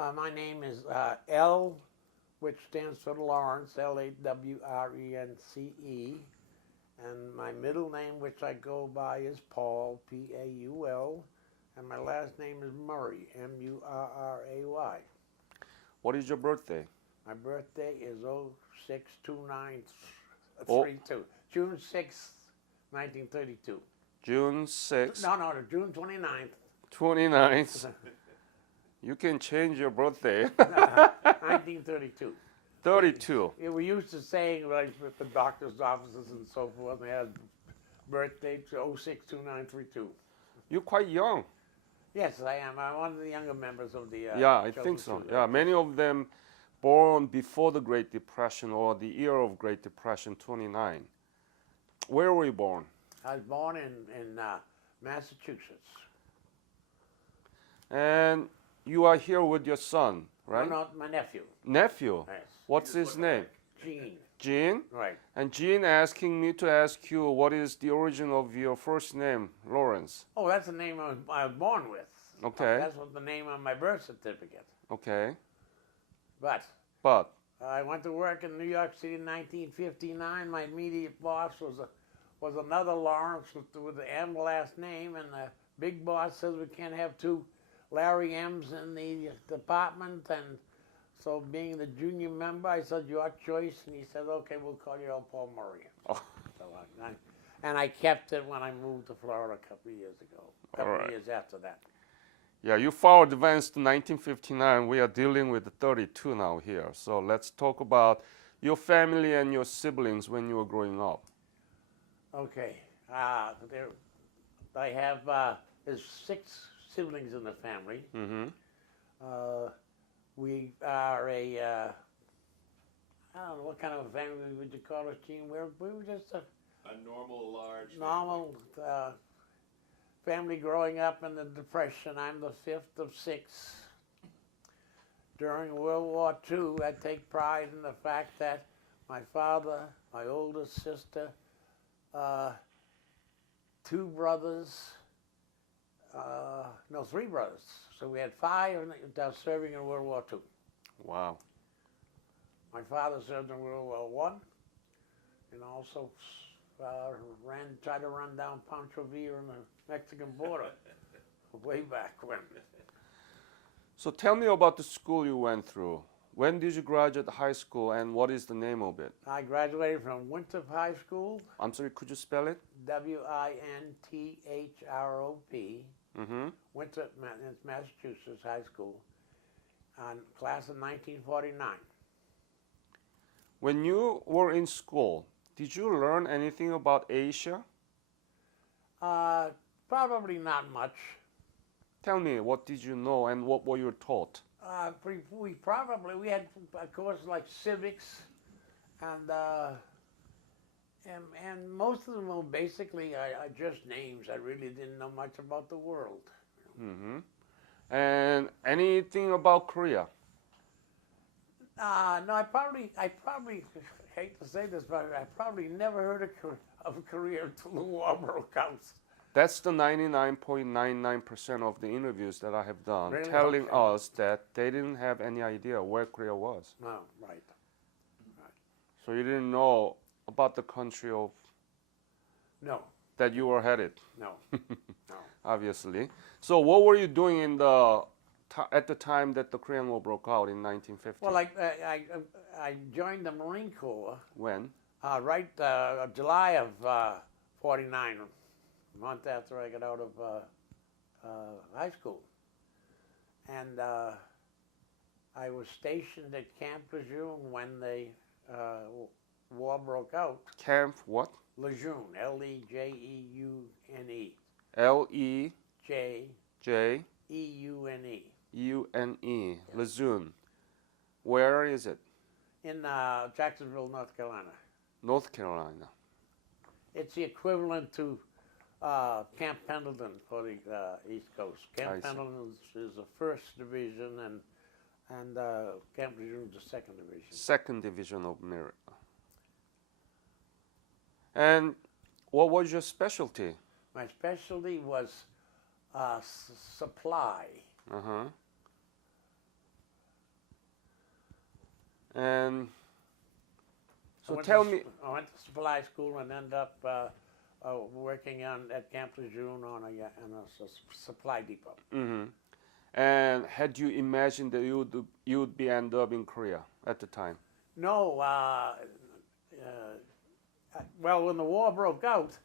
My name is L, which stands for Lawrence, Lawrence, and my middle name, which I go by, is Paul, Paul, and my last name is Murray, Murray. What is your birthday? My birthday is 062932, Oh, June 6th, 1932. June 6th, No, June 29th. 29th. You can change your birthday. 1932. 32. Yeah, we used to say, like, with the doctor's offices and so forth, they had birthday to 062932. You're quite young. Yes, I am. I'm one of the younger members of the Yeah, I Children's think so. Children. Yeah, many of them born before the Great Depression or the year of Great Depression, 29. Where were you born? I was born in Massachusetts. And you are here with your son, right? No, my nephew. Nephew. Yes. What's his name? Gene. Gene? Right. And Gene asking me to ask you what is the origin of your first name, Lawrence. Oh, that's the name I was born with. Okay. That's what the name on my birth certificate. Okay. But But I went to work in New York City in 1959. My immediate boss was another Lawrence with the M last name, and the big boss says we can't have two Larry M's in the department, and so being the junior member, I said, your choice, and he said, okay, we'll call you Paul Murray. Oh. So and I kept it when I moved to Florida a couple of years ago, a couple of years after that. Yeah, you far advanced to 1959. We are dealing with the 32 now here. So let's talk about your family and your siblings when you were growing up. Okay. I have there's 6 siblings in the family. Mm-hmm. We are I don't know what kind of a family would you call us, Gene? We were just a normal, large normal family growing up in the Depression. I'm the 5th of 6. During World War II, I take pride in the fact that my father, my oldest sister, 2 brothers, 3 brothers. So we had 5 serving in World War II. Wow. My father served in World War I, and also tried to run down Pancho Villa on the Mexican border way back when. So tell me about the school you went through. When did you graduate high school and what is the name of it? I graduated from Winthrop High School. I'm sorry, could you spell it? Winthrop, Mm-hmm. Winthrop, Massachusetts High School, class of 1949. When you were in school, did you learn anything about Asia? Probably not much. Tell me, what did you know and what were you taught? We had, of course, like civics, and most of them were basically just names. I really didn't know much about the world. Mm-hmm. And anything about Korea? No, I probably hate to say this, but I probably never heard of Korea until the war broke out. That's the 99.99% of the interviews that I have done, Really? telling Okay. us that they didn't have any idea where Korea was. No, right. So you didn't know about the country of No, that you were headed, no, no. obviously. So what were you doing in the at the time that the Korean War broke out in 1950? Well, I joined the Marine Corps When? July of '49, a month after I got out of high school, and I was stationed at Camp Lejeune when the war broke out. Camp what? Lejeune, Lejeune, L-E-J-E-U-N-E, Jeune, Lejeune. Where is it? in Jacksonville, North Carolina. North Carolina. It's the equivalent to Camp Pendleton for the East Coast. I Camp see. Pendleton is the 1st Division, and Camp Lejeune is the 2nd Division. 2nd Division of Merit. And what was your specialty? My specialty was supply. Uh-huh. And I so went tell to, me, I went to supply school and ended up working at Camp Lejeune on a supply depot. and had you imagined that you'd be end up in Korea at the time? No, well, when the war broke out,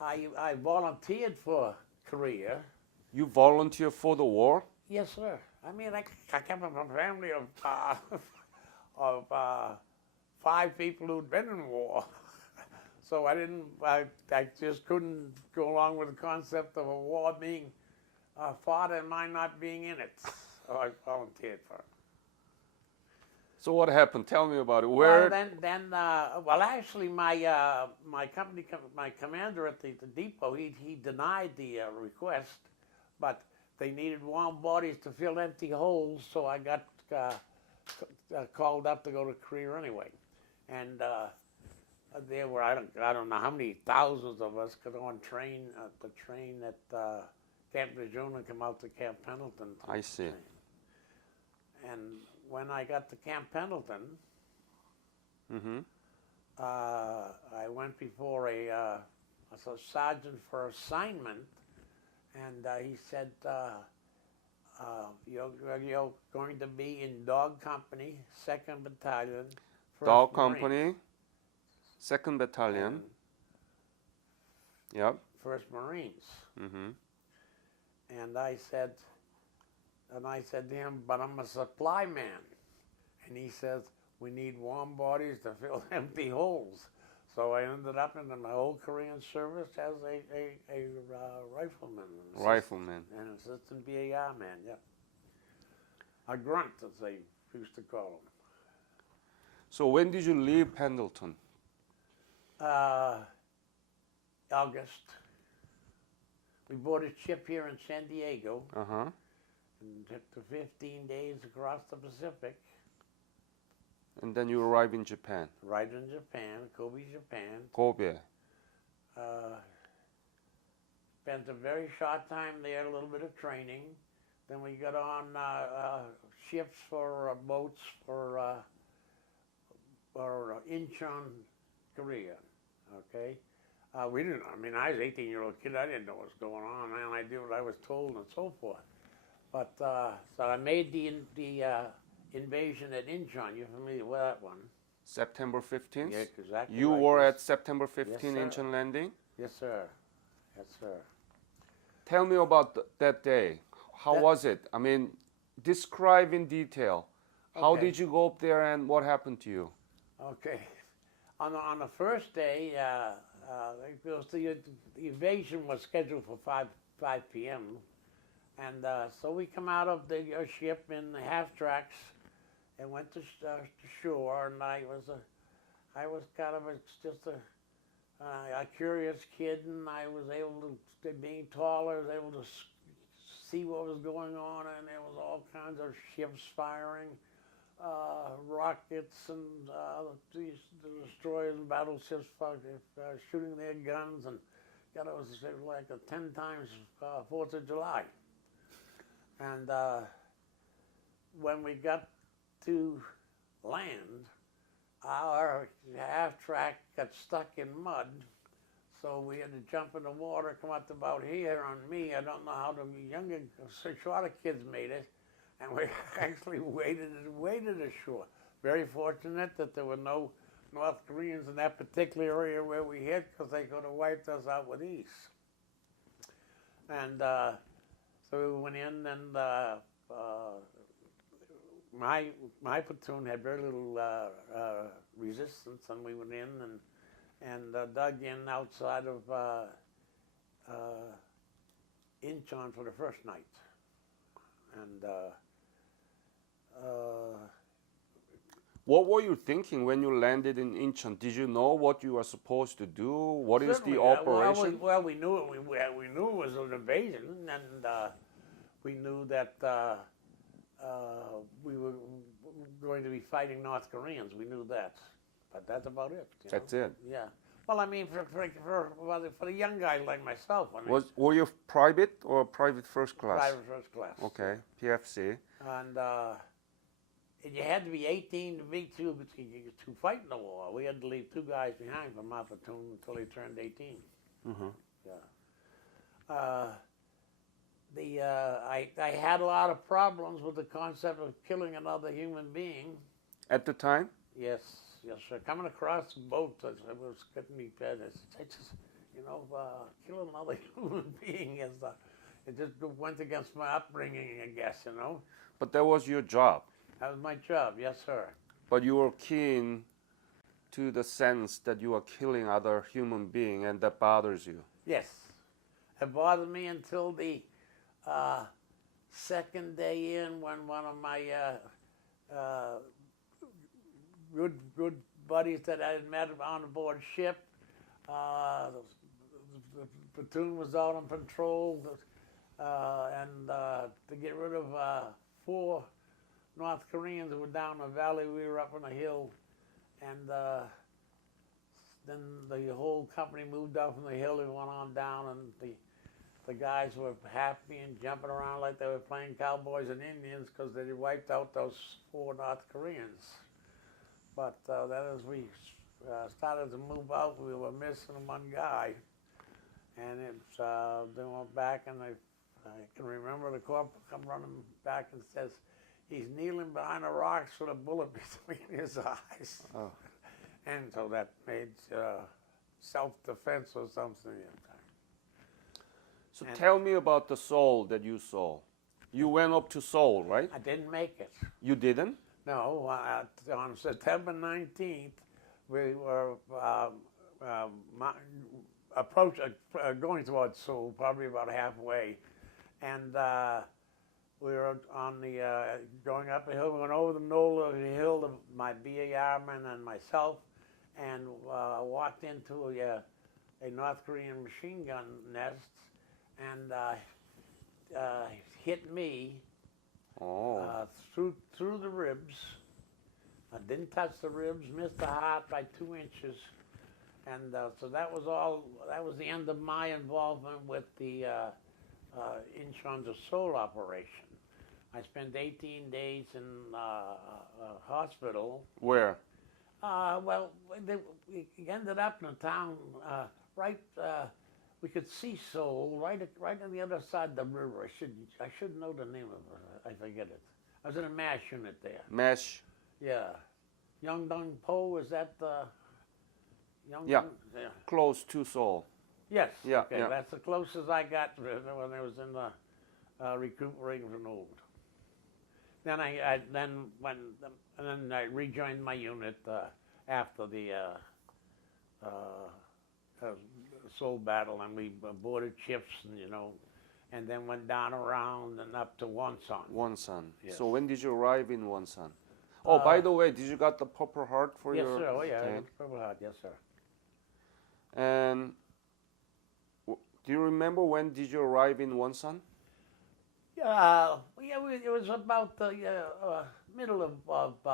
I volunteered for Korea. You volunteer for the war? Yes, sir. I mean, I came from a family of of 5 people who'd been in war, so I just couldn't go along with the concept of a war being fought and mine not being in it. So I volunteered for it. So what happened? Tell me about it. Where? Well, actually, my my commander at the depot, he denied the request, but they needed warm bodies to fill empty holes, so I got called up to go to Korea anyway, and there were I don't know how many thousands of us could on the train at Camp Lejeune and come out to Camp Pendleton. I see. And when I got to Camp Pendleton, I went before a sergeant for assignment, and he said, you're going to be in Dog Company, 2nd Battalion. Dog Company, 2nd Battalion. Yep. 1st Marines. And I said to him, but I'm a supply man. And he says, we need warm bodies to fill empty holes. So I ended up in my whole Korean service as a rifleman. Rifleman. An assistant BAR man, yeah. A grunt, as they used to call him. So when did you leave Pendleton? August. We bought a ship here in San Diego. And took the 15 days across the Pacific. And then you arrived in Japan. Right in Japan, Kobe, Japan. Kobe. Spent a very short time there, a little bit of training. Then we got on ships for boats for Incheon, Korea. Okay. We didn't. I mean, I was an 18-year-old kid. I didn't know what was going on, and I did what I was told and so forth. But so I made the invasion at Incheon. You're familiar with that one? September 15th? Yeah, exactly. You right. were at September 15th Yes, sir. Incheon landing? Yes, sir. Yes, sir. Tell me about that day. How was it? I mean, describe in detail. How Okay. did you go up there and what happened to you? Okay. On the first day, because the invasion was scheduled for 5 p.m., and so we come out of the ship in the half tracks and went to shore, and I was kind of just a curious kid, and I was able to, being taller, was able to see what was going on, and there was all kinds of ships firing, rockets, and the destroyers and battleships shooting their guns, and God, it was like 10 times 4th of July. And when we got to land, our half track got stuck in mud, so we had to jump in the water, come up to about here on me. I don't know how the younger, shorter kids made it, and we actually waded ashore. Very fortunate that there were no North Koreans in that particular area where we hit, because they could have wiped us out with ease. And so we went in, and my platoon had very little resistance, and we went in and dug in outside of Incheon for the first night. And what were you thinking when you landed in Incheon? Did you know what you were supposed to do? What is the operation? Well, we knew it. We knew it was an invasion, and we knew that we were going to be fighting North Koreans. We knew that, but that's about it. That's it. Yeah. Well, I mean, for a young guy like myself, Were you private or private first class? Private first class. Okay, PFC. And you had to be 18 to be to fight in the war. We had to leave 2 guys behind from our platoon until they turned 18. Mm-hmm. Yeah. I had a lot of problems with the concept of killing another human being. At the time? Yes, yes, sir. Coming across the boat, it was getting me bad. I just, killing another human being it just went against my upbringing, I guess, But that was your job. That was my job, yes, sir. But you were keen to the sense that you are killing other human being, and that bothers you. Yes. It bothered me until the second day in, when one of my good buddies that I had met on board ship, the platoon was out on patrol, and to get rid of 4 North Koreans who were down the valley. We were up on a hill, and then the whole company moved up from the hill and went on down, and the guys were happy and jumping around like they were playing cowboys and Indians because they wiped out those 4 North Koreans. But then as we started to move out, we were missing 1 guy, and they went back, and I can remember the corporal come running back and says, he's kneeling behind the rocks with a bullet between his eyes. Oh. And so that made self-defense or something. So tell me about the Seoul that you saw. You went up to Seoul, right? I didn't make it. You didn't? No, on September 19th, we were going towards Seoul, probably about halfway, and we were on the going up a hill. We went over the knoll of the hill, my BAR man and myself, and walked into a North Korean machine gun nest, and hit me through the ribs. I didn't touch the ribs, missed the heart by 2 inches, and so that was all. That was the end of my involvement with the Incheon to Seoul operation. I spent 18 days in hospital. Where? Well, we ended up in a town right. We could see Seoul right on the other side of the river. I should know the name of it. I forget it. I was in a MASH unit there. MASH. Yeah. Yeongdong-po, is that the Yeongdong? Yeah. Close to Seoul. Yes. Yeah, Okay. yeah. That's the closest I got when I was in the recuperating from old. Then I rejoined my unit after the Seoul battle, and we boarded ships, and then went down around and up to Wonsan. Wonsan. Yes. So when did you arrive in Wonsan? Oh, by the way, did you got the Purple Heart for yes, your? Yes, sir. Oh, yeah. tank? Purple Heart. Yes, sir. And do you remember when did you arrive in Wonsan? It was about the middle of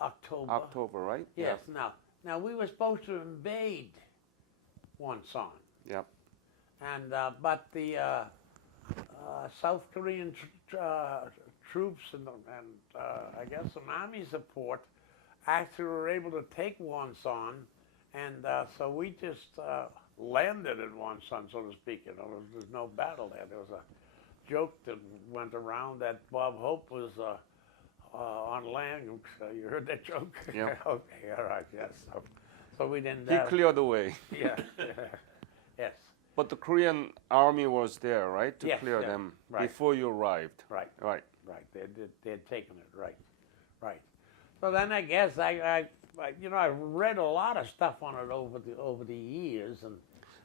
October. October, right? Yes. Yeah. Now we were supposed to invade Wonsan. Yep. And but the South Korean troops and I guess some army support actually were able to take Wonsan, and so we just landed in Wonsan, so to speak. There's no battle there. There was a joke that went around that Bob Hope was on land. You heard that joke? Yeah. Okay. All right. Yes. So we didn't. He cleared the way. Yeah. Yes. But the Korean army was there, right, to Yes, clear yeah, them right. before you arrived. Right. Right. Right. They had taken it. Right. Right. So then I guess I read a lot of stuff on it over the years, and.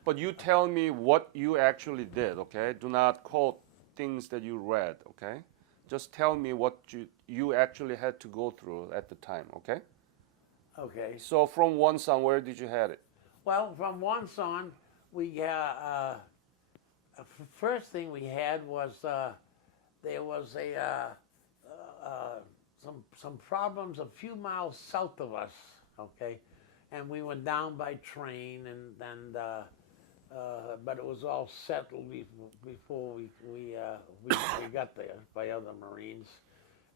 But you tell me what you actually did, okay? Do not quote things that you read, okay? Just tell me what you actually had to go through at the time, okay? Okay. So from Wonsan, where did you head it? Well, from Wonsan, we first thing we had was there was some problems a few miles south of us, okay, and we went down by train, and but it was all settled before we got there by other Marines,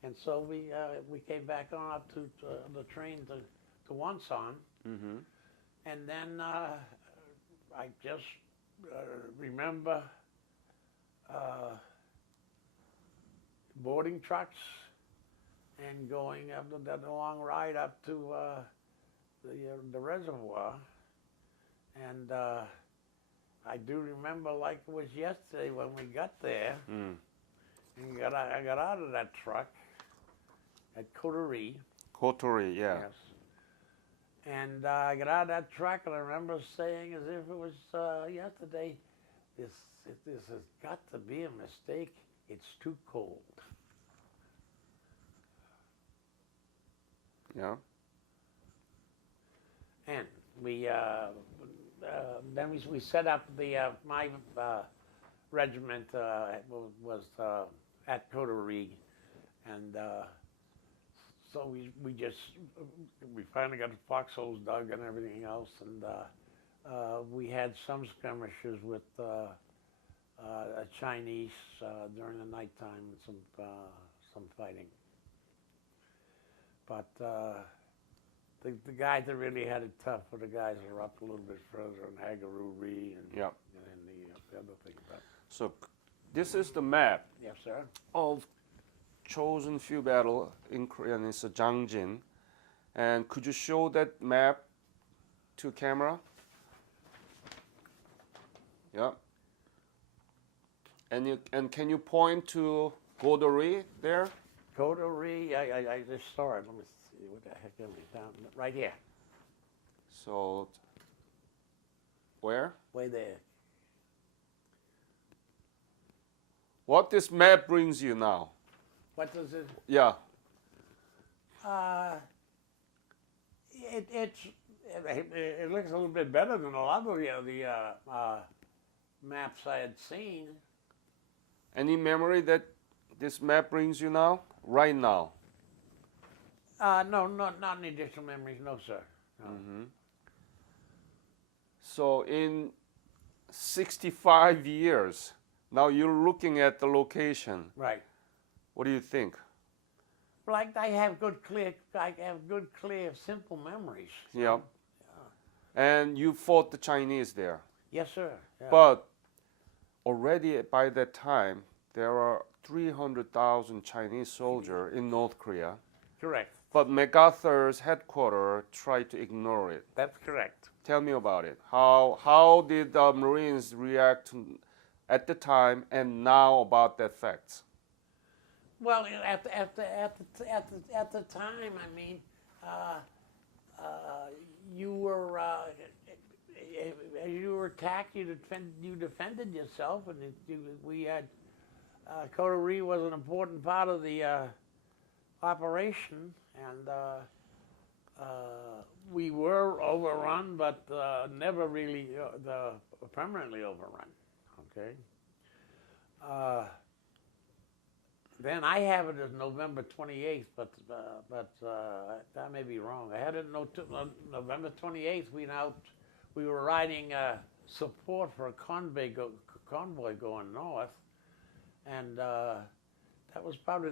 And so we came back on up to the train to Wonsan, Mm-hmm. and then I just remember boarding trucks and going up that long ride up to the reservoir, and I do remember like it was yesterday when we got there, Mm. and I got out of that truck at Coterie. Kotori, yeah. Yes. And I got out of that truck, and I remember saying, as if it was yesterday, this has got to be a mistake. It's too cold. Yeah. And we then we set up the my regiment was at Coterie, and so we finally got the foxholes dug and everything else, and we had some skirmishes with Chinese during the nighttime and some fighting. But the guys that really had it tough were the guys that were up a little bit further in Hagaruri and, Yeah. and the other thing. But, So this is the map yes, sir. of chosen few battle in Korean. It's a Jangjin. And could you show that map to camera? Yeah. And can you point to Godori there? Coterie, I just saw it. Let me see what the heck is it down right here, So where? way there. What this map brings you now? What does it? Yeah. It looks a little bit better than a lot of the maps I had seen. Any memory that this map brings you now? Right now. No, not any additional memories, no, sir. No. Mm-hmm. So in 65 years, now you're looking at the location. Right. What do you think? Like I have good, clear, simple memories. Yeah. And you fought the Chinese there. Yes, sir. Yeah. But already by that time, there are 300,000 Chinese soldiers in North Korea. Correct. But MacArthur's headquarters tried to ignore it. That's correct. Tell me about it. How did the Marines react at the time and now about that fact? Well, at the time, I mean, you were as you were attacked, you defended yourself, and we had Coterie was an important part of the operation, and we were overrun, but never really permanently overrun. Okay. Then I have it as November 28th, but that may be wrong. I had it November 28th. We were riding support for a convoy going north, and that was probably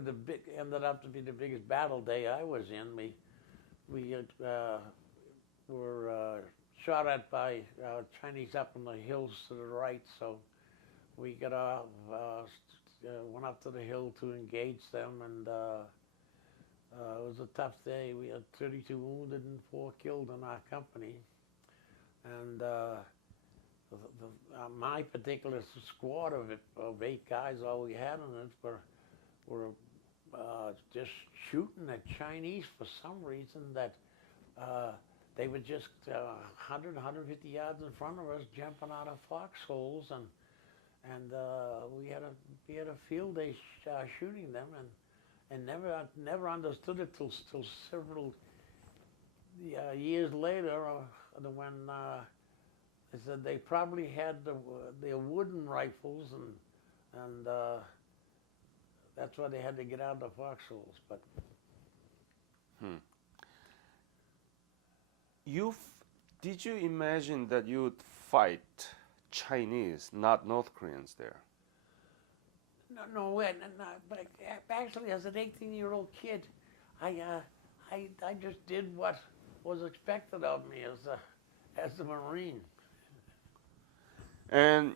ended up to be the biggest battle day I was in. We were shot at by Chinese up in the hills to the right, so we got off. Went up to the hill to engage them, and it was a tough day. We had 32 wounded and 4 killed in our company. And my particular squad of 8 guys, all we had in it were just shooting at Chinese for some reason that they were just 100, 150 yards in front of us, jumping out of foxholes, and we had a field day shooting them, and never understood it till several years later when they said they probably had their wooden rifles, and that's why they had to get out of the foxholes. But did you imagine that you'd fight Chinese, not North Koreans there? No, wait, no, but actually, as an 18-year-old kid, I just did what was expected of me as a Marine. And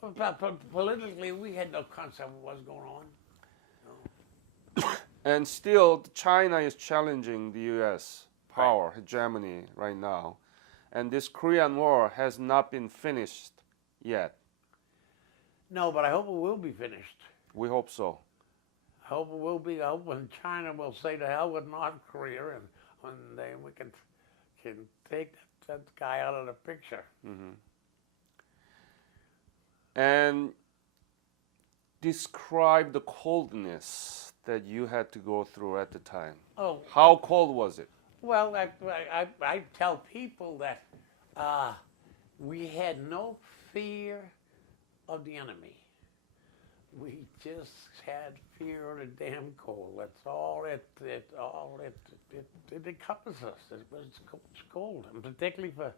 But politically, we had no concept of what was going on. and still, China is challenging the U.S. power, hegemony, right now, and this Korean War has not been finished yet. No, but I hope it will be finished. We hope so. I hope it will be. I hope when China will say to hell with North Korea, and then we can take that guy out of the picture. And describe the coldness that you had to go through at the time. Oh, How cold was it? well, I tell people that we had no fear of the enemy. We just had fear of the damn cold. That's all it encompasses us. It's cold, and particularly for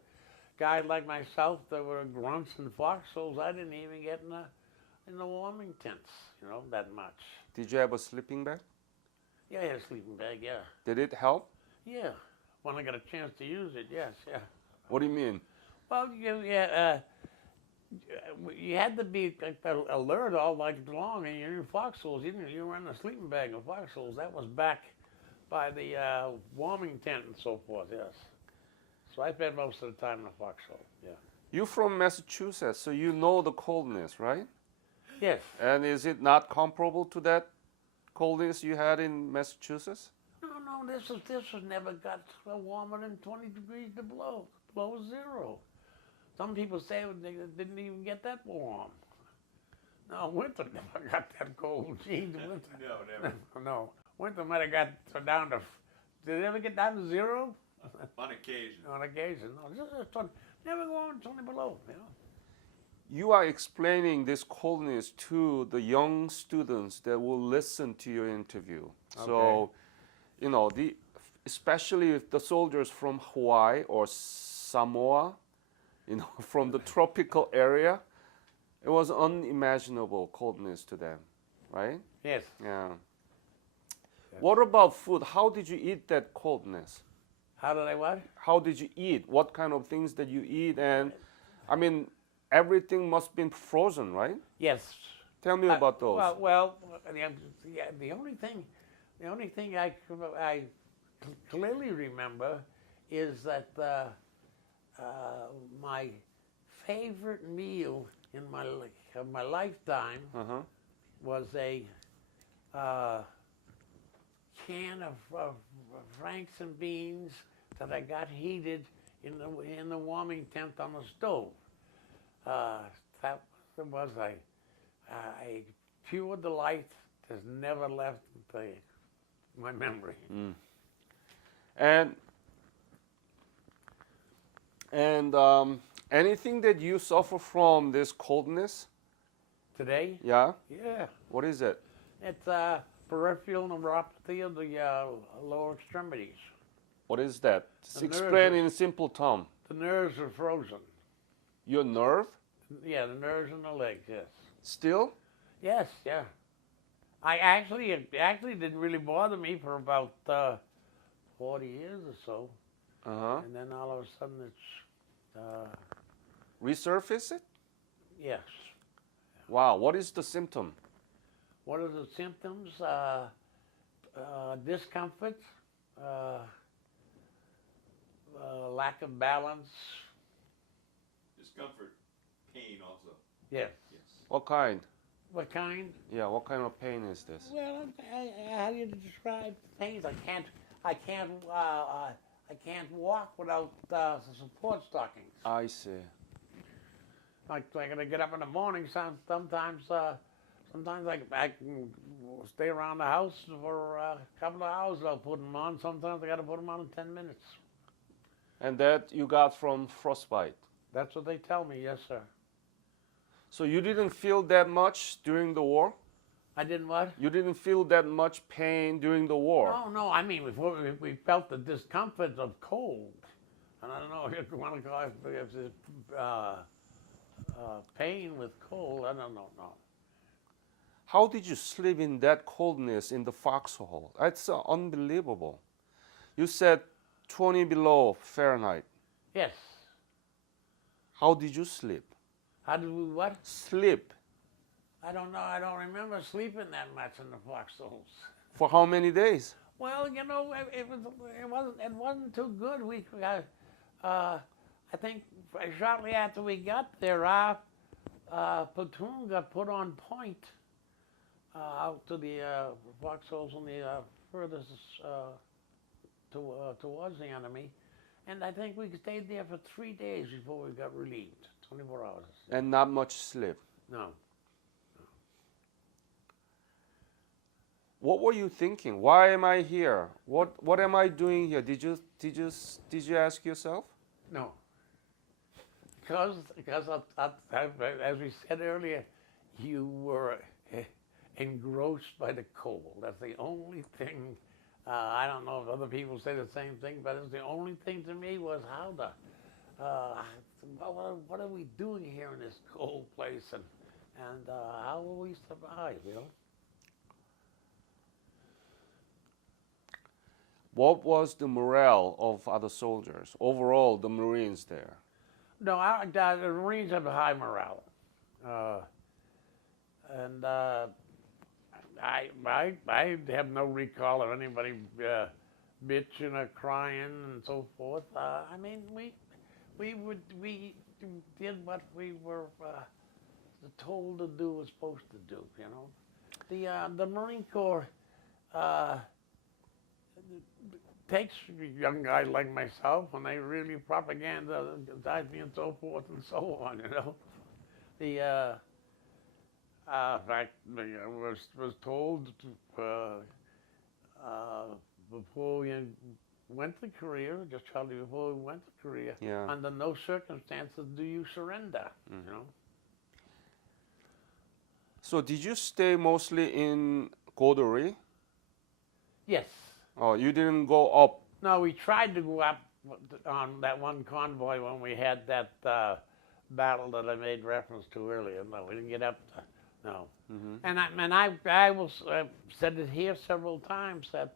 guys like myself that were grunts and foxholes. I didn't even get in the warming tents, that much. Did you have a sleeping bag? Yeah, I had a sleeping bag. Yeah, Did it help? yeah. When I got a chance to use it, yes, yeah. What do you mean? Well, you had to be alert all night long, and you're in foxholes. You were in a sleeping bag of foxholes. That was back by the warming tent and so forth. Yes. So I spent most of the time in a foxhole. Yeah. You're from Massachusetts, so you know the coldness, right? Yes. And is it not comparable to that coldness you had in Massachusetts? No. This was never got warmer than 20 degrees below zero. Some people say they didn't even get that warm. No, winter never got that cold. Geez, winter. No, never. No, winter might have got down to. Did it ever get down to zero? On occasion. On occasion, no. Just never go on 20 below. You are explaining this coldness to the young students that will listen to your interview. So, especially if the soldiers from Hawaii or Samoa, from the tropical area, it was unimaginable coldness to them, right? Yes. Yeah. What about food? How did you eat that coldness? How did I what? How did you eat? What kind of things did you eat? And I mean, everything must have been frozen, right? Yes. Tell me about those. Well, the only thing I clearly remember is that my favorite meal in my lifetime was a can of Franks and beans that I got heated in the warming tent on the stove. That was a pure delight that's never left my memory. And anything that you suffer from this coldness? Today? Yeah. Yeah. What is it? It's peripheral neuropathy of the lower extremities. What is that? The Explain nerves in simple term. The nerves are frozen. Your nerve? Yeah, the nerves in the legs, yes. Still? Yes, yeah. It actually didn't really bother me for about 40 years or so. And then all of a sudden it's... Resurface it? Yes. Wow, what is the symptom? What are the symptoms? Discomfort, lack of balance. Discomfort, pain also. Yes. Yes. What kind? What kind? Yeah, what kind of pain is this? Well, how do you describe things? I can't walk without support stockings. I see. Like I gotta get up in the morning. Sometimes I can stay around the house for a couple of hours. I'll put them on. Sometimes I gotta put them on in 10 minutes. And that you got from frostbite? That's what they tell me. Yes, sir. So you didn't feel that much during the war? I didn't what? You didn't feel that much pain during the war? No. I mean, we felt the discomfort of cold. And I don't know if you want to call it pain with cold. I don't know. No. How did you sleep in that coldness in the foxhole? That's unbelievable. You said 20 below Fahrenheit. Yes. How did you sleep? How did we what? Sleep. I don't know. I don't remember sleeping that much in the foxholes. For how many days? Well, you know, it wasn't too good. I think shortly after we got there, our platoon got put on point out to the foxholes on the furthest towards the enemy, and I think we stayed there for 3 days before we got relieved. 24 hours. And not much sleep. No. What were you thinking? Why am I here? What am I doing here? Did you ask yourself? No. Because as we said earlier, you were engrossed by the cold. That's the only thing. I don't know if other people say the same thing, but it's the only thing to me was how what are we doing here in this cold place, and how will we survive? You know. What was the morale of other soldiers? Overall, the Marines there. No, the Marines have a high morale, and I have no recall of anybody bitching or crying and so forth. I mean, we did what we were told to do, was supposed to do. You know, the Marine Corps takes young guys like myself when they really propagandize me and so forth and so on. You know, in fact, was told before we went to Korea, just shortly before we went to Korea, Yeah. under no circumstances do you surrender. Mm-hmm. You know. So did you stay mostly in Godori? Yes. Oh, you didn't go up. No, we tried to go up on that one convoy when we had that battle that I made reference to earlier. No, we didn't get up. No. Mm-hmm. And I was said it here several times that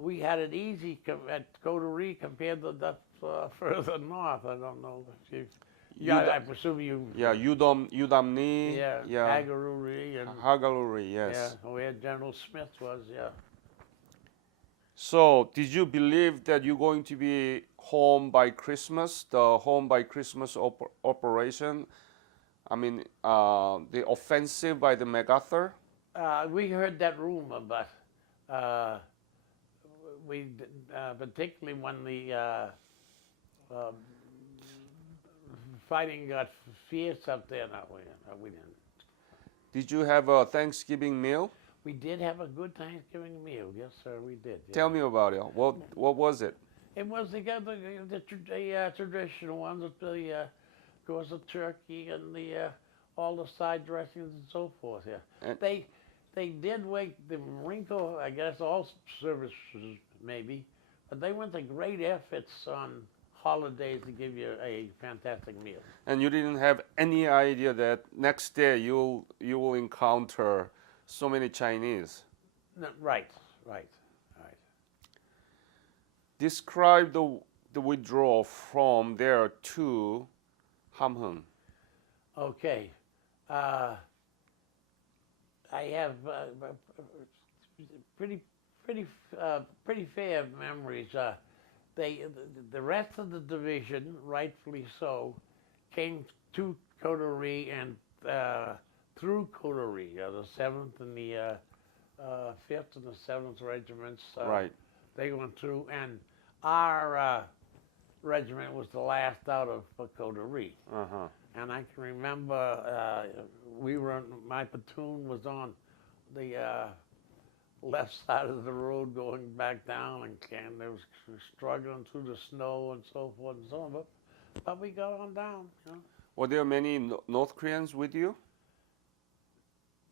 we had it easy at Coterie compared to that further north. I don't know if you. Yeah, I presume you. Yeah, Udamni. Yeah, Hagaruri and Hagaluri, yes. yeah, where General Smith was. Yeah. So, did you believe that you're going to be home by Christmas, the home by Christmas operation? I mean, the offensive by the MacArthur? We heard that rumor, but we particularly when the fighting got fierce up there. No, we didn't. Did you have a Thanksgiving meal? We did have a good Thanksgiving meal. Yes, sir, we did. Yeah. Tell me about it. What was it? It was the traditional ones, of course, the turkey and the all the side dressings and so forth. Yeah, And- they did wait. The Marine Corps, I guess, all services maybe, but they went to great efforts on holidays to give you a fantastic meal. And you didn't have any idea that next day you will encounter so many Chinese. No, right. Describe the withdrawal from there to Hamhung. Okay. I have pretty fair memories. The rest of the division, rightfully so, came to Coterie and through Coterie, the 7th and the 5th and the 7th regiments. Right. They went through, and our regiment was the last out of Coterie. Uh-huh. And I can remember my platoon was on the left side of the road going back down, and they was struggling through the snow and so forth and so on. But we got on down. You know? Were there many North Koreans with you?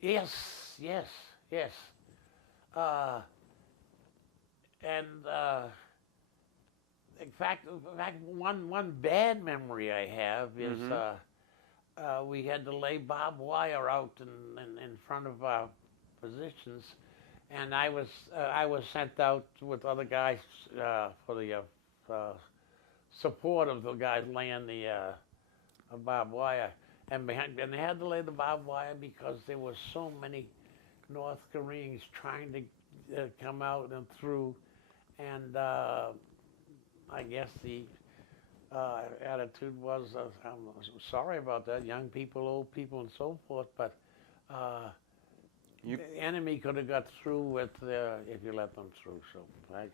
Yes. In fact, one bad memory I have is we had to lay barbed wire out in front of our positions, and I was sent out with other guys for the support of the guys laying the barbed wire, and they had to lay the barbed wire because there were so many North Koreans trying to come out and through, and I guess the attitude was, I'm sorry about that, young people, old people, and so forth, but the enemy could have got through with if you let them through. So I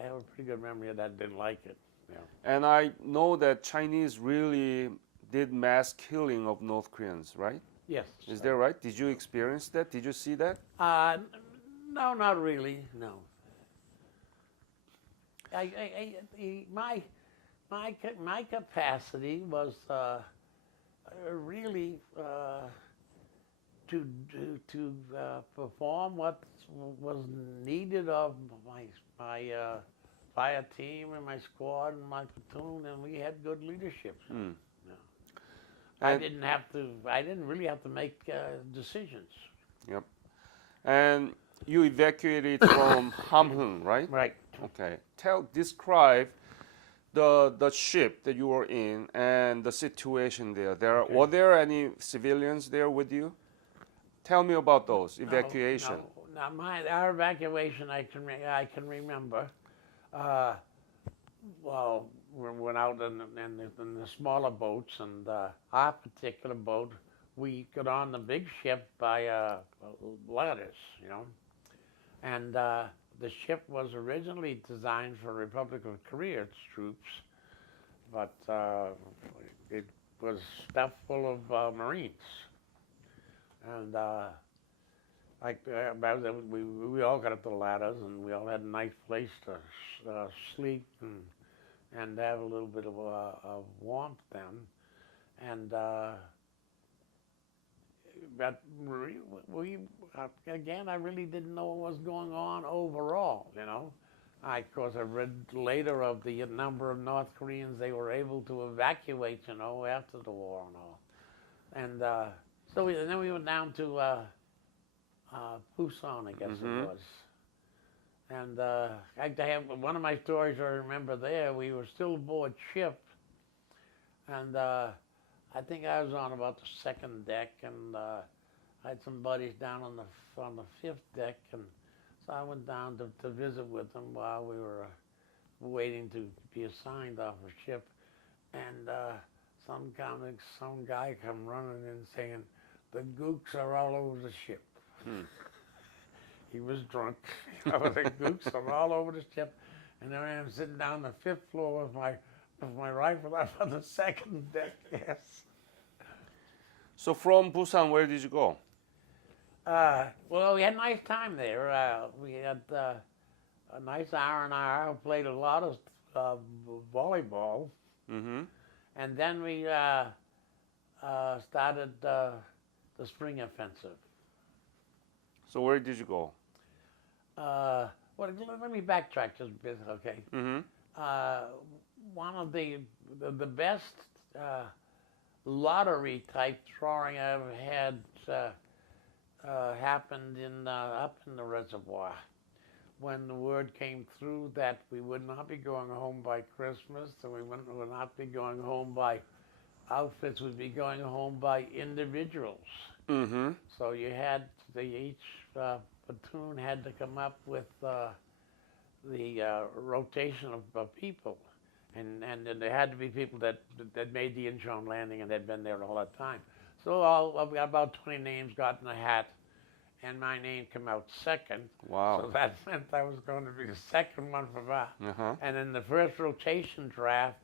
have a pretty good memory of that. Didn't like it. Yeah. And I know that Chinese really did mass killing of North Koreans, right? Yes. Is that right? Did you experience that? Did you see that? No, not really. No. My capacity was really to perform what was needed of my fire team and my squad and my platoon, and we had good leadership. So, Mm. no. I And- didn't really have to make decisions. Yep. And you evacuated from Hamhung, right? Right. Okay. Describe the ship that you were in and the situation there. Okay. Were there any civilians there with you? Tell me about those evacuation. No, our evacuation, I can remember. Well, we went out in the smaller boats, and our particular boat, we got on the big ship by ladders, you know. And the ship was originally designed for Republic of Korea's troops, but it was stuffed full of Marines. And we all got up the ladders, and we all had a nice place to sleep and have a little bit of warmth then. And but again, I really didn't know what was going on overall, you know. Of course, I read later of the number of North Koreans they were able to evacuate, you know, after the war and all. And then we went down to Busan, I guess Mhm. it was. And I have one of my stories I remember there. We were still aboard ship, and I think I was on about the second deck, and I had some buddies down on the fifth deck, and so I went down to visit with them while we were waiting to be assigned off the ship, and some guy come running in saying, "The gooks are all over the ship." He was drunk. The gooks are all over the ship, and there I am sitting down on the fifth floor with my rifle up on the second deck. Yes. So from Busan, where did you go? Well, we had a nice time there. We had a nice R&R. Played a lot of volleyball, Mm-hmm. and then we started the spring offensive. So where did you go? Well, let me backtrack just a bit, okay? Mm-hmm. One of the best lottery type drawing I ever had happened up in the reservoir when the word came through that we would not be going home by Christmas, and we would not be going home by outfits, would be going home by individuals. Mm-hmm. So you had each platoon had to come up with the rotation of people, and there had to be people that made the Incheon landing and had been there all that time. So about 20 names got in the hat, and my name came out second. Wow. So that meant I was going to be the second one for that. Uh-huh. And in the first rotation draft,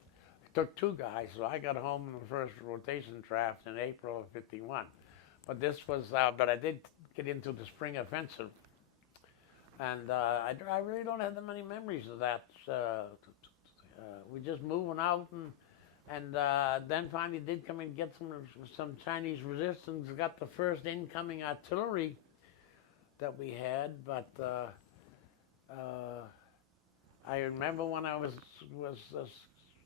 it took two guys, so I got home in the first rotation draft in April of '51. But this was, but I did get into the spring offensive, and I really don't have that many memories of that. We just moving out, and then finally did come and get some Chinese resistance. Got the first incoming artillery that we had, but I remember when I was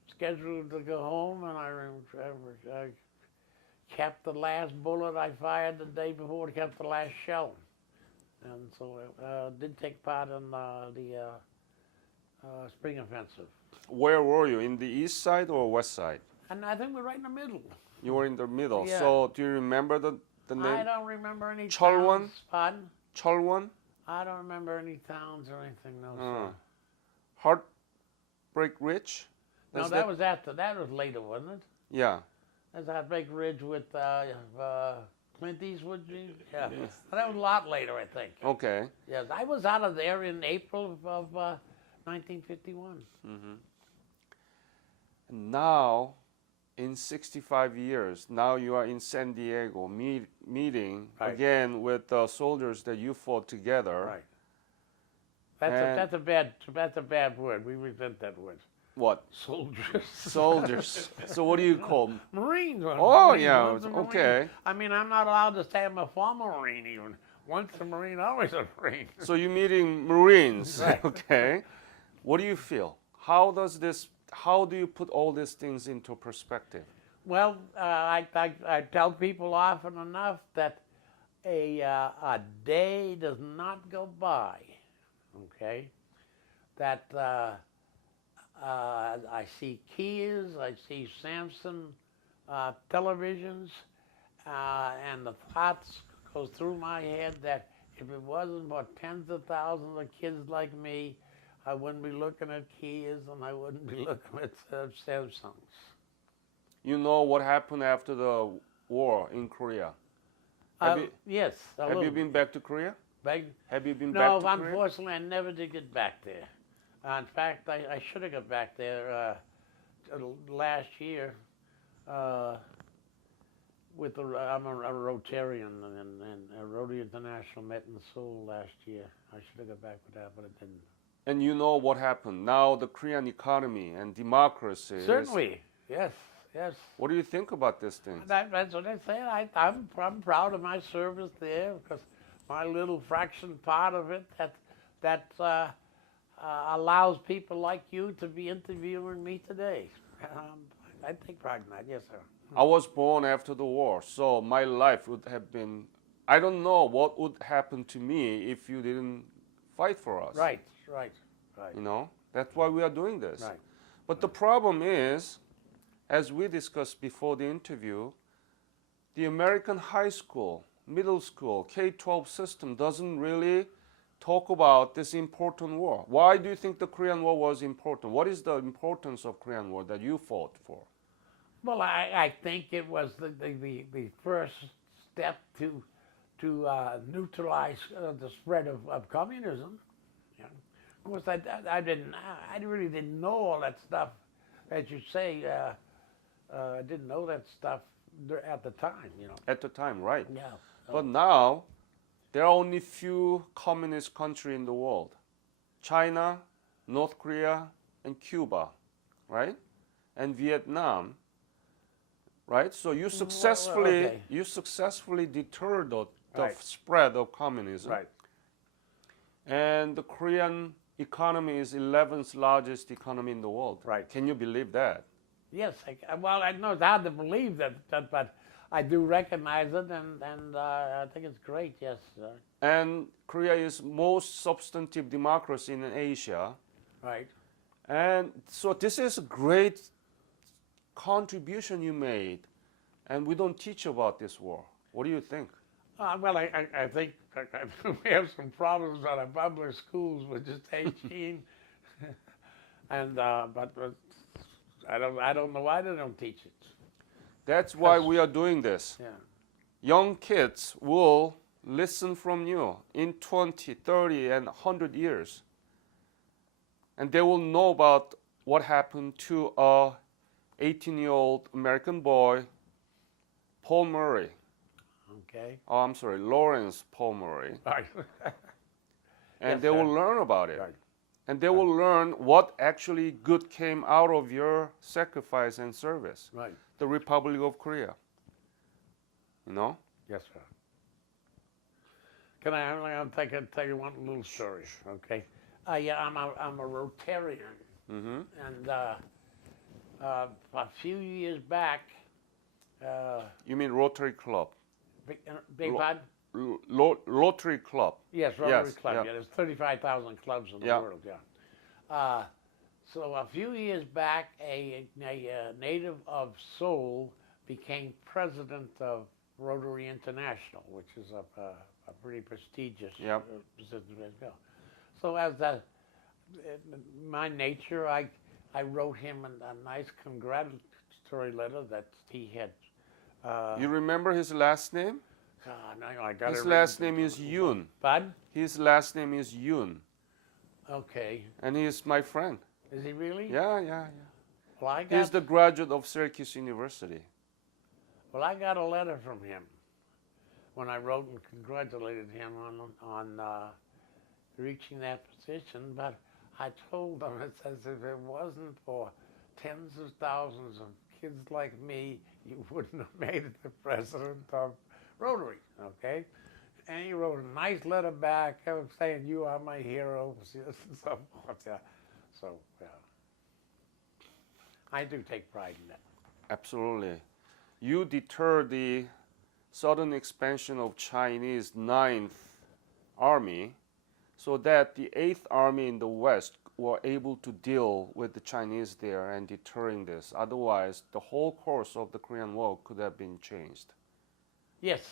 scheduled to go home, and kept the last bullet I fired the day before, kept the last shell. And so did take part in the spring offensive. Where were you? In the east side or west side? And I think we're right in the middle. You were in the middle. Yeah. So do you remember the I name? don't remember any Cholwan? towns. Pardon? Cholwan? I don't remember any towns or anything, no, Uh, sir. Heartbreak Ridge? No, Is that was after. That was later, wasn't it? Yeah. That's Heartbreak Ridge with Clint Eastwood. Yeah. Well, that was a lot later, I think. Okay. Yes, I was out of there in April of 1951. And now, in 65 years, now you are in San Diego meeting Right. again with the soldiers that you fought together. Right. That's a bad word. We resent that word. What? Soldiers. Soldiers. So what do you call them? Marines. Oh, Marines, yeah, once a Marine. okay. I mean, I'm not allowed to say I'm a former Marine even. Once a Marine, always a Marine. So you're meeting Marines. Right. Okay. What do you feel? How do you put all these things into perspective? Well, I tell people often enough that a day does not go by, okay, that I see Kias, I see Samsung televisions, and the thoughts go through my head that if it wasn't for tens of thousands of kids like me, I wouldn't be looking at Kias and I wouldn't be looking at Samsungs. You know what happened after the war in Korea? Have Yes. Have you been back to Korea? Back? Have you been No, back to Korea? unfortunately, I never did get back there. In fact, I should have got back there last year. I'm a Rotarian, and Rotary International met in Seoul last year. I should have got back with that, but I didn't. And you know what happened. Now the Korean economy and democracy. Certainly, yes. What do you think about this thing? That's what I say. I'm proud of my service there because my little fraction part of it that allows people like you to be interviewing me today. I take pride in that. Yes, sir. I was born after the war, so my life would have been. I don't know what would happen to me if you didn't fight for us. Right. You know, that's why we are doing this. Right. But the problem is, as we discussed before the interview, the American high school, middle school, K-12 system doesn't really talk about this important war. Why do you think the Korean War was important? What is the importance of Korean War that you fought for? Well, I think it was the first step to neutralize the spread of communism. Yeah. Of course, I really didn't know all that stuff, as you say. I didn't know that stuff at the time, you know. At the time, right? Yeah. But now, there are only few communist countries in the world: China, North Korea, and Cuba, right? And Vietnam, right? So you successfully deterred the Right. spread of communism. Right. And the Korean economy is 11th largest economy in the world. Right. Can you believe that? Yes. I know it's hard to believe that, but I do recognize it, and I think it's great. Yes. And Korea is most substantive democracy in Asia. Right. And so this is a great contribution you made, and we don't teach about this war. What do you think? Well, I think we have some problems at our public schools with just teaching, and but I don't know why they don't teach it. That's why we are doing this. Yeah. Young kids will listen from you in 20, 30, and 100 years. And they will know about what happened to a 18-year-old American boy, Paul Murray. Okay. Oh, I'm sorry, Lawrence Paul Murray. Right. And Yes, they sir. will learn about it. Right. And they will learn what actually good came out of your sacrifice and service. Right. The Republic of Korea. You know? Yes, sir. Can I'll tell you one little story, okay? I'm a Rotarian, Mm-hmm. and a few years back, You mean Rotary Club? Big Ro- pardon? Rotary Club. Yes, Rotary Yes, Club. yeah. Yeah, there's 35,000 clubs in the Yeah. world. Yeah. So a few years back, a native of Seoul became president of Rotary International, which is a pretty prestigious Yep. position as well. So as my nature, I wrote him a nice congratulatory letter that he had. You remember his last name? No, I got His it last written- name is Yoon. Pardon? His last name is Yoon, Okay. and he is my friend. Is he really? Yeah. Well, I He's got the graduate of Syracuse University. I got a letter from him when I wrote and congratulated him on reaching that position. But I told him, it says, if it wasn't for tens of thousands of kids like me, you wouldn't have made it the president of Rotary. Okay. And he wrote a nice letter back saying, "You are my hero," and so forth. Yeah. So, I do take pride in that. Absolutely. You deterred the sudden expansion of Chinese 9th Army so that the 8th Army in the West were able to deal with the Chinese there and deterring this. Otherwise, the whole course of the Korean War could have been changed. Yes.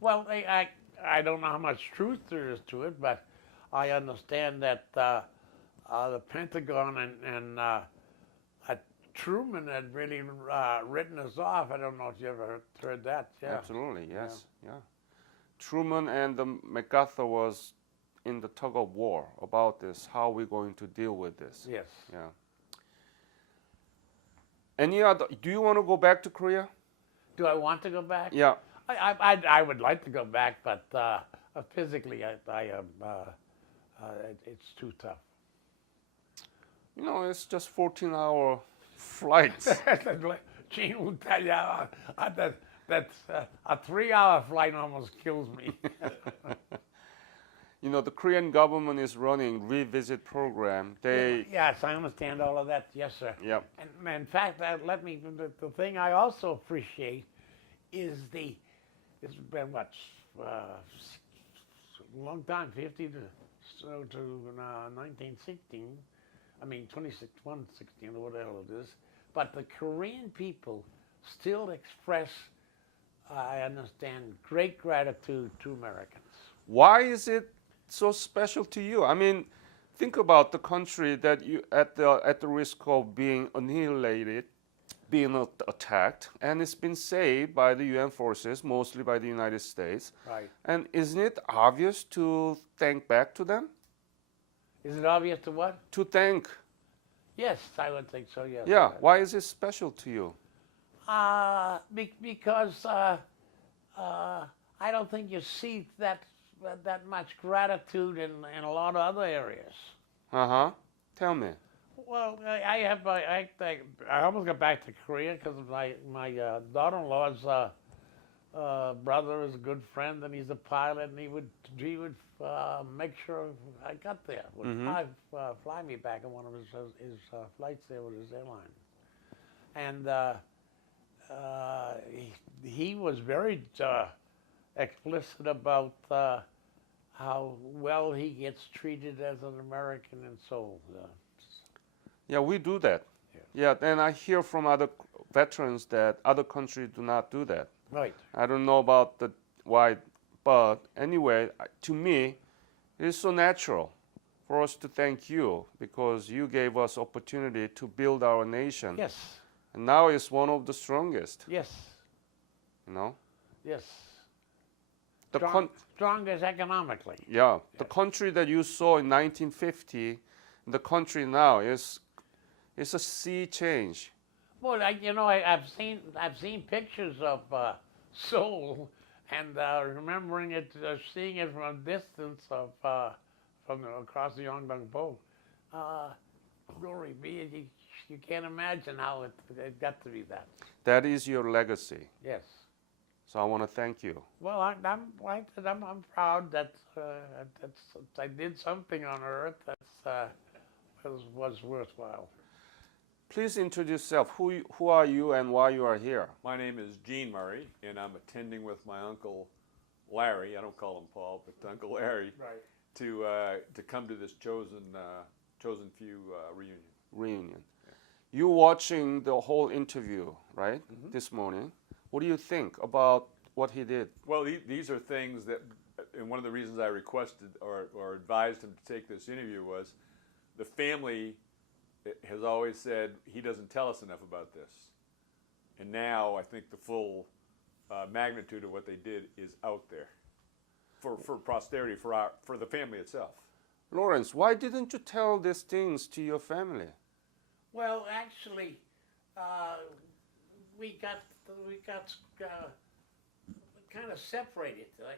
Well, I don't know how much truth there is to it, but I understand that the Pentagon and Truman had really written us off. I don't know if you ever heard that. Yeah. Absolutely, yes, yeah. Truman and the MacArthur was in the tug of war about this. How are we going to deal with this? Yes. Yeah. Any other? Do you want to go back to Korea? Do I want to go back? Yeah. I would like to go back, but physically, it's too tough. You know, it's just 14-hour flights. Gene will tell you that a 3-hour flight almost kills me. You know, the Korean government is running revisit program. They Yes, I understand all of that. Yes, sir. Yep. And in fact, the thing I also appreciate is it's been what, a long time, 50 to 1916. I mean, 116 or whatever it is. But the Korean people still express, I understand, great gratitude to Americans. Why is it so special to you? I mean, think about the country that you at the risk of being annihilated, being attacked, and it's been saved by the UN forces, mostly by the United States. Right. And isn't it obvious to thank back to them? Is it obvious to what? To thank. Yes, I would think so, yes. Yeah. Why is it special to you? Because I don't think you see that much gratitude in a lot of other areas. Tell me. Well, I almost got back to Korea because my daughter-in-law's brother is a good friend, and he's a pilot, and he would make sure I got there. Would fly me back on one of his flights there with his airline, and he was very explicit about how well he gets treated as an American in Seoul. Yeah, we do that. Yeah, and I hear from other veterans that other countries do not do that. Right. I don't know about the why, but anyway, to me, it is so natural for us to thank you because you gave us opportunity to build our nation. Yes. And now it's one of the strongest. Yes. You know. Yes. The Strongest economically. yeah, the country that you saw in 1950, the country now is a sea change. Well, I've seen pictures of Seoul, and remembering it, seeing it from a distance from across the Yongdong-po. Glory be, you can't imagine how it got to be that. That is your legacy. Yes. So I want to thank you. Well, I'm proud that I did something on Earth that was worthwhile. Please introduce yourself. Who are you and why you are here? My name is Gene Murray, and I'm attending with my uncle Larry. I don't call him Paul, but Uncle Larry, Right. to come to this chosen few reunion. Reunion. You watching the whole interview, right? This morning. What do you think about what he did? Well, these are things that, and one of the reasons I requested or advised him to take this interview was the family has always said he doesn't tell us enough about this. And now I think the full magnitude of what they did is out there for posterity, for the family itself. Lawrence, why didn't you tell these things to your family? Well, actually, we got kind of separated. I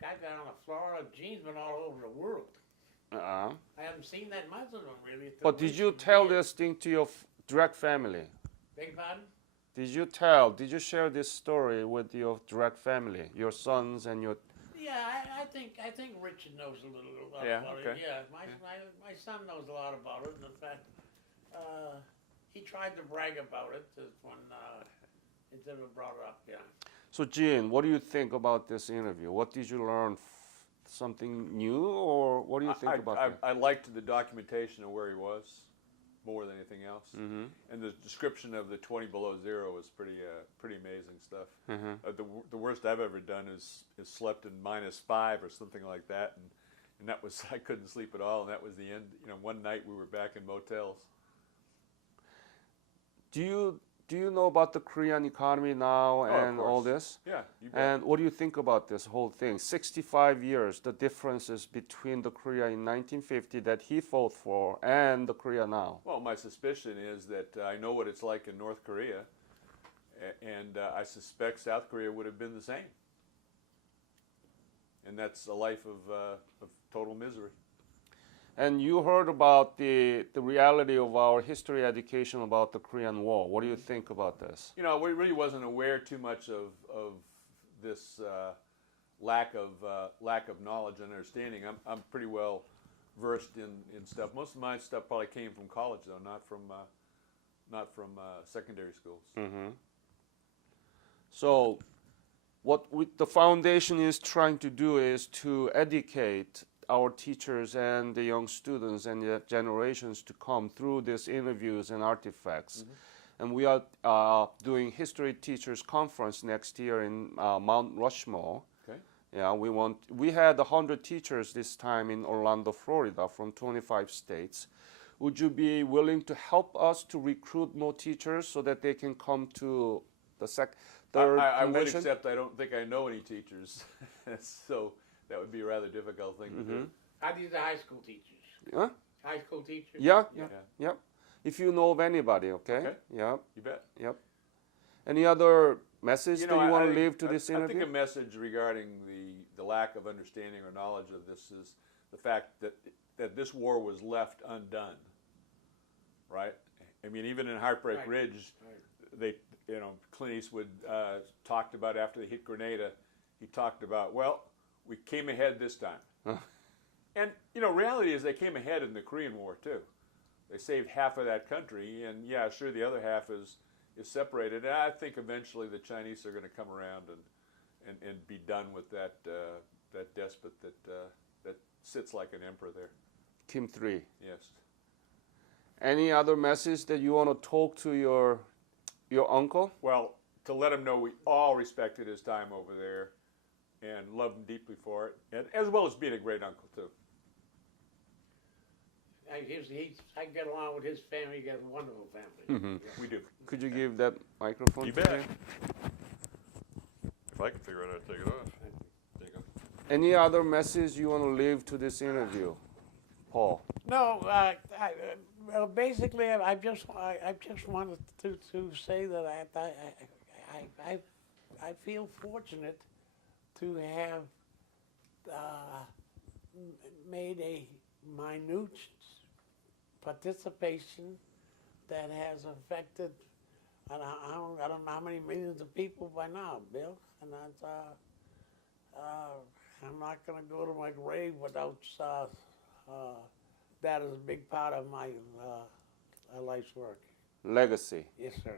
got on the Florida. Gene's been all over the world. Uh-uh. I haven't seen that much of them really. But did you tell this thing to your direct family? Beg pardon? Did you share this story with your direct family, your sons and your... Yeah, I think Richard knows a little about okay. it. Yeah, my son knows a lot about it. In fact, he tried to brag about it when it never brought it up. Yeah. So, Gene, what do you think about this interview? What did you learn? Something new, or what do you think about that? I liked the documentation of where he was more than anything else, and the description of the 20 below zero was pretty amazing stuff. The worst I've ever done is slept in -5 or something like that, and that was I couldn't sleep at all, and that was the end. You know, one night we were back in motels. Do you know about the Korean economy now and all this? Yeah, you bet. And what do you think about this whole thing? 65 years, the differences between the Korea in 1950 that he fought for and the Korea now. Well, my suspicion is that I know what it's like in North Korea, and I suspect South Korea would have been the same. And that's a life of total misery. And you heard about the reality of our history education about the Korean War. What do you think about this? You know, we really wasn't aware too much of this lack of knowledge and understanding. I'm pretty well versed in stuff. Most of my stuff probably came from college, though, not from secondary schools. So, what the foundation is trying to do is to educate our teachers and the young students and the generations to come through these interviews and artifacts. And we are doing History Teachers Conference next year in Mount Rushmore. Okay. Yeah, we had 100 teachers this time in Orlando, Florida, from 25 states. Would you be willing to help us to recruit more teachers so that they can come to the third I would, convention? except I don't think I know any teachers, so that would be a rather difficult thing to do. How do you the high school teachers? Yeah? High school teachers? Yeah. If you know of anybody, okay? Okay. Yeah. You bet. Yep. Any other message that you want to leave to this I interview? think a message regarding the lack of understanding or knowledge of this is the fact that this war was left undone. Right? I mean, even in Heartbreak Ridge, Clint Eastwood talked about after they hit Grenada, he talked about, well, we came ahead this time. And, reality is they came ahead in the Korean War, too. They saved half of that country, and, yeah, sure, the other half is separated. And I think eventually the Chinese are going to come around and be done with that despot that sits like an emperor there. Kim 3. Yes. Any other message that you want to talk to your uncle? Well, to let him know we all respected his time over there and loved him deeply for it, and as well as being a great uncle, too. I get along with his family. He got a wonderful family. We do. Could you give that microphone You to bet. him? If I can figure out how to take it off. There you go. Any other message you want to leave to this interview, Paul? No, well, basically, I just wanted to say that I feel fortunate to have made a minute participation that has affected I don't know how many millions of people by now, Bill, and that's I'm not going to go to my grave without that as a big part of my a life's work. Legacy. Yes, sir.